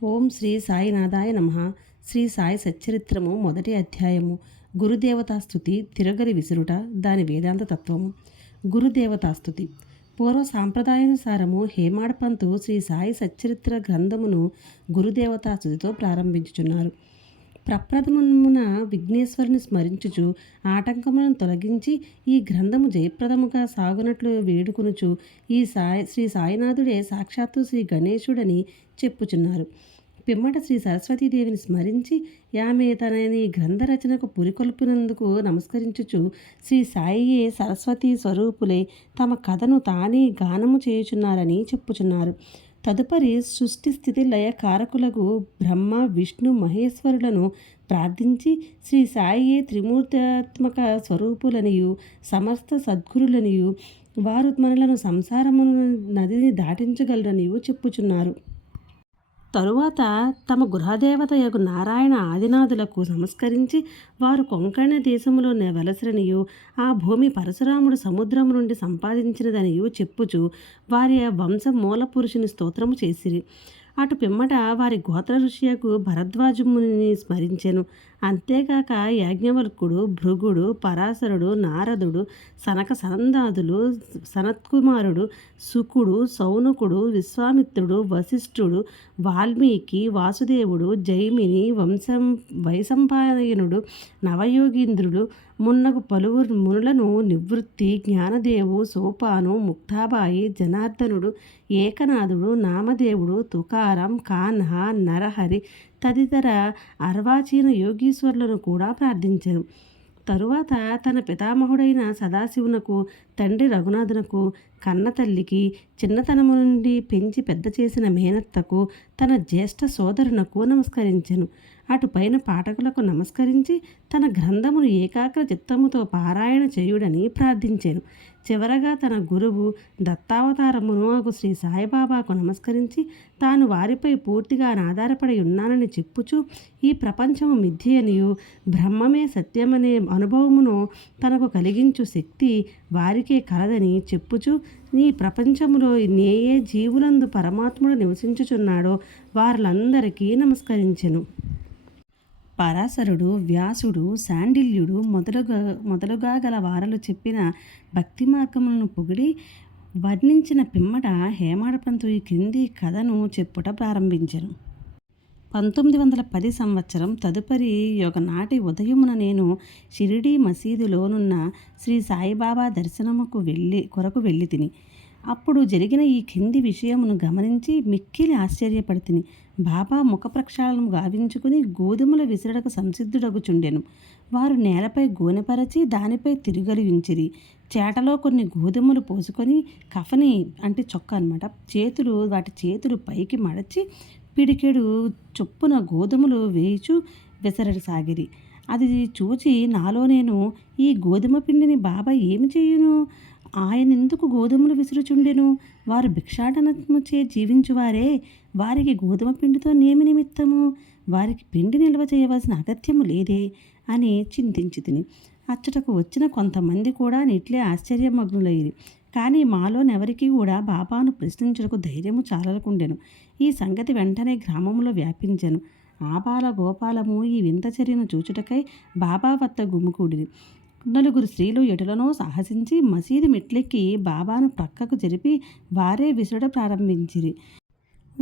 ఓం శ్రీ సాయినాథాయ నమః. శ్రీ సాయి సచ్చరిత్రము మొదటి అధ్యాయము. గురుదేవతాస్తుతి తిరగలి విసురుట, దాని వేదాంత తత్వము. గురుదేవతాస్తుతి. పూర్వ సాంప్రదాయానుసారము హేమాడ్పంతు శ్రీ సాయి సచ్చరిత్ర గ్రంథమును గురుదేవతాస్తుతితో ప్రారంభించుచున్నారు. ప్రప్రథమమున విఘ్నేశ్వరుని స్మరించుచు ఆటంకములను తొలగించి ఈ గ్రంథము జయప్రదముగా సాగునట్లు వేడుకొనుచు శ్రీ సాయినాథుడే సాక్షాత్తు శ్రీ గణేశుడని చెప్పుచున్నారు. పిమ్మట శ్రీ సరస్వతీదేవిని స్మరించి ఆమె తనని గ్రంథ రచనకు పురికొల్పినందుకు నమస్కరించుచు శ్రీ సాయియే సరస్వతీ స్వరూపులే తమ కథను తానే గానము చేయుచున్నారని చెప్పుచున్నారు. తదుపరి సృష్టి స్థితి లయ కారకులకు బ్రహ్మ విష్ణు మహేశ్వరులను ప్రార్థించి శ్రీ సాయియే త్రిమూర్తాత్మక స్వరూపులనియు సమస్త సద్గురులనియు వారు మనలను సంసారము నదిని దాటించగలరనియు చెప్పుచున్నారు. తరువాత తమ గృహదేవతయగు నారాయణ ఆదినాథులకు నమస్కరించి వారు కొంకణ దేశములో వెలసరనియు ఆ భూమి పరశురాముడు సముద్రము నుండి సంపాదించినదనియు చెప్పుచు వారి వంశ మూల పురుషుని స్తోత్రము చేసిరి. అటు పిమ్మట వారి గోత్ర ఋషియకు భరద్వాజముని స్మరించెను. అంతేకాక యాజ్ఞవల్కుడు, భృగుడు, పరాశరుడు, నారదుడు, సనక సనందాదులు, సనత్కుమారుడు, శుకుడు, సౌనకుడు, విశ్వామిత్రుడు, వశిష్ఠుడు, వాల్మీకి, వాసుదేవుడు, జైమిని, వైశంపాయనుడు, నవయోగీంద్రుడు మున్నగు పలువురు మునులను నివృత్తి, జ్ఞానదేవు, సోపాను, ముక్తాబాయి, జనార్దనుడు, ఏకనాథుడు, నామదేవుడు, తుకారం, కాన్హా, నరహరి తదితర అర్వాచీన యోగీశ్వరులను కూడా ప్రార్థించారు. తరువాత తన పితామహుడైన సదాశివునకు, తండ్రి రఘునాథునకు, కన్న తల్లికి, చిన్నతనము నుండి పెంచి పెద్ద చేసిన మేనత్తకు, తన జ్యేష్ఠ సోదరునకు నమస్కరించెను. అటుపైన పాఠకులకు నమస్కరించి తన గ్రంథమును ఏకాగ్ర చిత్తముతో పారాయణ చేయుడని ప్రార్థించాను. చివరగా తన గురువు దత్తావతారమును శ్రీ సాయిబాబాకు నమస్కరించి తాను వారిపై పూర్తిగా ఆధారపడి ఉన్నానని చెప్పుచు ఈ ప్రపంచము మిథ్యనియు బ్రహ్మమే సత్యమనే అనుభవమును తనకు కలిగించు శక్తి వారికే కలదని చెప్పుచు ఈ ప్రపంచములో ఏ జీవులందు పరమాత్ముడు నివసించుచున్నాడో వారందరికీ నమస్కరించెను. పరాశరుడు, వ్యాసుడు, శాండిల్యుడు మొదలుగా గల వారలు చెప్పిన భక్తి మార్గములను పొగిడి వర్ణించిన పిమ్మట హేమాడపంతు ఈ క్రింది కథను చెప్పుట ప్రారంభించెను. 1910 సంవత్సరం తదుపరి ఒకనాటి ఉదయమున నేను షిరిడీ మసీదులోనున్న శ్రీ సాయిబాబా దర్శనముకు కొరకు వెళ్ళి తిని అప్పుడు జరిగిన ఈ కింది విషయమును గమనించి మిక్కిలి ఆశ్చర్యపడితిని. బాబా ముఖ ప్రక్షాళనము గావించుకుని గోధుమల విసరడకు సంసిద్ధుడగుచుండెను. వారు నేలపై గోనెపరచి దానిపై తిరుగలి ఉంచిరి. చేటలో కొన్ని గోధుమలు పోసుకొని కఫని అంటే చొక్కా అనమాట వాటి చేతులు పైకి మడచి పిడికెడు చొప్పున గోధుమలు వేయిచు విసరసాగిరి. అది చూచి నాలో నేను, ఈ గోధుమ పిండిని బాబా ఏమి చేయును? ఆయనెందుకు గోధుమలు విసురుచుండెను? వారు భిక్షాటనముచే జీవించువారే, వారికి గోధుమ పిండితో నేమి నిమిత్తము? వారికి పిండి నిల్వ చేయవలసిన అగత్యము లేదే అని చింతించి తిని అచ్చటకు వచ్చిన కొంతమంది కూడా నిట్లే ఆశ్చర్యమగ్నులయ్యి. కానీ మాలోనెవరికి కూడా బాబాను ప్రశ్నించుటకు ధైర్యము చాలకుండెను. ఈ సంగతి వెంటనే గ్రామంలో వ్యాపించెను. ఆబాల గోపాలము ఈ వింత చర్యను చూచుటకై బాబా వద్ద గుమికూడిరి. నలుగురు స్త్రీలు ఎటులనో సాహసించి మసీదు మెట్లెక్కి బాబాను ప్రక్కకు జరిపి వారే విసురడ ప్రారంభించిరి.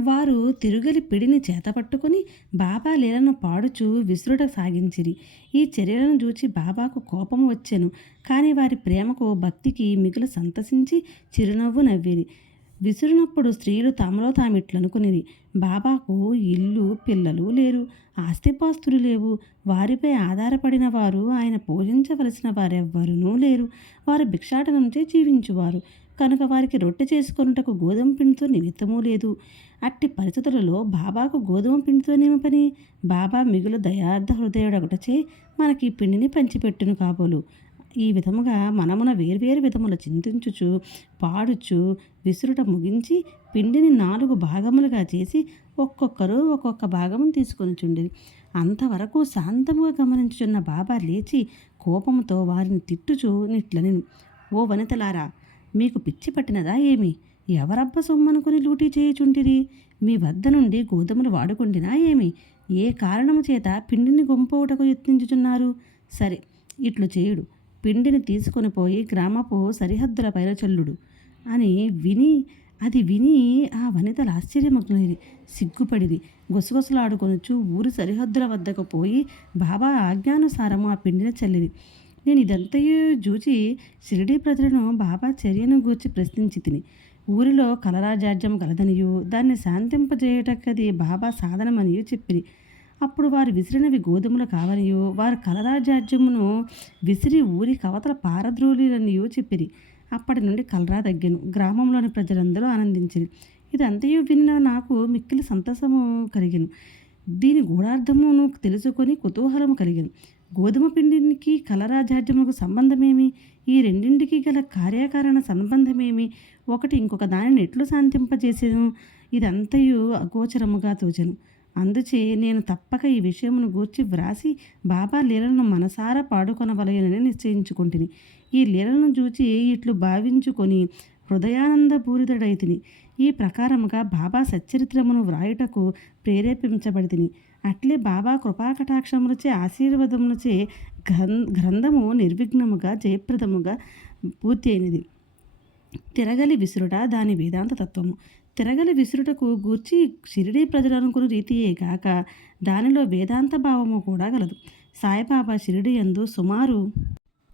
వారు తిరుగలి పిడిని చేతపట్టుకుని బాబా లీలను పాడుచు విసురుడ సాగించిరి. ఈ చర్యలను చూచి బాబాకు కోపము వచ్చెను. కానీ వారి ప్రేమకు భక్తికి మిగులు సంతసించి చిరునవ్వు నవ్విరి. విసురునప్పుడు స్త్రీలు తమలో తామిట్లనుకునిరి, బాబాకు ఇల్లు పిల్లలు లేరు, ఆస్తిపాస్తులు లేవు, వారిపై ఆధారపడిన వారు, ఆయన పోషించవలసిన వారెవ్వరూ లేరు, వారు భిక్షాటనంచే జీవించువారు కనుక వారికి రొట్టె చేసుకొనుటకు గోధుమ పిండితో నిమిత్తమూ లేదు. అట్టి పరిస్థితులలో బాబాకు గోధుమ పిండితోనేమి పని? బాబా మిగులు దయార్థ హృదయుడొకటచే మనకి ఈ పిండిని పంచిపెట్టును కాబోలు. ఈ విధముగా మనమున వేర్వేరు విధముల చింతించుచు పాడుచు విసురుట ముగించి పిండిని 4 భాగములుగా చేసి ఒక్కొక్కరు ఒక్కొక్క భాగము తీసుకొనిచుండిరి. అంతవరకు శాంతముగా గమనించుచున్న బాబా లేచి కోపముతో వారిని తిట్టుచు నిట్లనెను, ఓ వనితలారా, మీకు పిచ్చి పట్టినదా ఏమి? ఎవరబ్బ సొమ్మనుకుని లూటీ చేయుచుంటిరి? మీ వద్ద నుండి గోధుమలు వాడుకుంటినా ఏమి? ఏ కారణము చేత పిండిని గొంపోవుటకు యత్నించుచున్నారు? సరే, ఇట్లు చేయుడు. పిండిని తీసుకొని పోయి గ్రామపు సరిహద్దుల పైన చల్లుడు అని విని ఆ వనితలు ఆశ్చర్యమగ్నులైరి, సిగ్గుపడిరి. గుసగుసలాడుకొనుచు ఊరి సరిహద్దుల వద్దకు పోయి బాబా ఆజ్ఞానుసారము ఆ పిండిని చల్లిరి. నేను ఇదంతయు చూచి షిరిడీ ప్రజలను బాబా చర్యను గూర్చి ప్రశ్నించి తిని. ఊరిలో కలరాజాడ్యం కలదనియు దాన్ని శాంతింపజేయుటకది బాబా సాధనమనియు చెప్పిరి. అప్పుడు వారు విసిరినవి గోధుమలు కావనియు వారు కలరాజాడ్యమును విసిరి ఊరి కవతల పారద్రోలిరనియు చెప్పిరి. అప్పటి నుండి కలరా తగ్గెను. గ్రామంలోని ప్రజలందరూ ఆనందించిరి. ఇదంతయు విన్న నాకు మిక్కిలి సంతసము కలిగెను. దీని గూఢార్థమును తెలుసుకొని కుతూహలము కలిగెను. గోధుమ పిండికి కలరాజాడ్యములకు సంబంధమేమి? ఈ రెండింటికి గల కార్యకారణ సంబంధమేమి? ఒకటి ఇంకొక దానిని ఎట్లు శాంతింపజేసేను? ఇదంతయు అగోచరముగా తోచెను. అందుచే నేను తప్పక ఈ విషయమును గూర్చి వ్రాసి బాబా లీలను మనసారా పాడుకొనవలయనని నిశ్చయించుకుంటుని. ఈ లీలను చూచి ఇట్లు భావించుకొని హృదయానందపూరితుడైతిని. ఈ ప్రకారముగా బాబా సచ్చరిత్రమును వ్రాయుటకు ప్రేరేపించబడితిని. అట్లే బాబా కృపాకటాక్షములచే ఆశీర్వాదములచే గ్రంథము నిర్విఘ్నముగా జయప్రదముగా పూర్తి అయినది. తిరగలి విసురుట దాని వేదాంత తత్వము. తిరగలి విసురుటకు గూర్చి షిరిడీ ప్రజలు అనుకున్న రీతియే గాక దానిలో వేదాంత భావము కూడా గలదు. సాయిబాబా షిరిడీ యందు సుమారు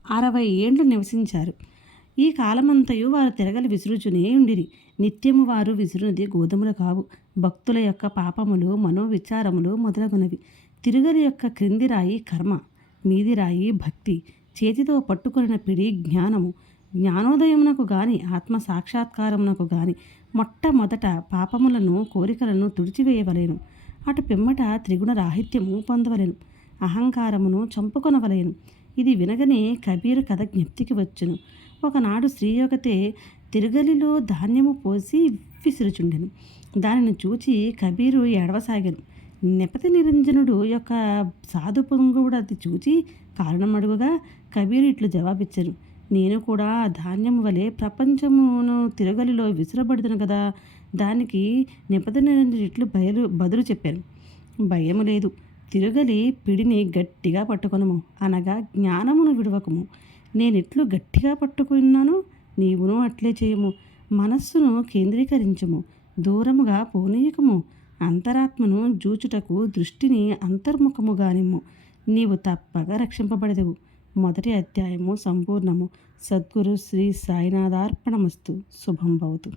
60 ఏండ్లు నివసించారు. ఈ కాలమంతయు వారు తిరగలి విసురుచునే ఉండిరి. నిత్యము వారు విసురునది గోధుమలు కావు, భక్తుల యొక్క పాపములు, మనోవిచారములు మొదలగునవి. తిరుగలి యొక్క క్రింది రాయి కర్మ, మీది రాయి భక్తి. చేతితో పట్టుకొనిన పిడి జ్ఞానము. జ్ఞానోదయమునకు గాని ఆత్మ సాక్షాత్కారమునకు గాని మొట్టమొదట పాపములను కోరికలను తుడిచివేయవలేను. అటు పిమ్మట త్రిగుణ రాహిత్యము పొందవలెను. అహంకారమును చంపుకొనవలేను. ఇది వినగనే కబీరు కథ జ్ఞప్తికి వచ్చును. ఒకనాడు శ్రీయోగతే తిరుగలిలో ధాన్యము పోసి విసురుచుండెను. దానిని చూచి కబీరు ఏడవసాగాను. నెపతి నిరంజనుడు యొక్క సాధు పొంగుడు అది చూచి కారణం అడుగుగా కబీరు ఇట్లు జవాబిచ్చాను. నేను కూడా ధాన్యము వలె ప్రపంచమును తిరగలిలో విసురబడుతును కదా. దానికి నెపతి నిరంజనుడు ఇట్లు బదులు చెప్పాను. భయము లేదు. తిరుగలి పిడిని గట్టిగా పట్టుకొనము అనగా జ్ఞానమును విడవకము. నేనెట్లు గట్టిగా పట్టుకున్నాను నీవును అట్లే చేయము. మనస్సును కేంద్రీకరించము, దూరముగా పోనీయకము. అంతరాత్మను జూచుటకు దృష్టిని అంతర్ముఖముగానిమ్ము. నీవు తప్పగా రక్షింపబడదవు. మొదటి అధ్యాయము సంపూర్ణము. సద్గురు శ్రీ సాయినాథార్పణమస్తు. శుభం భవతు.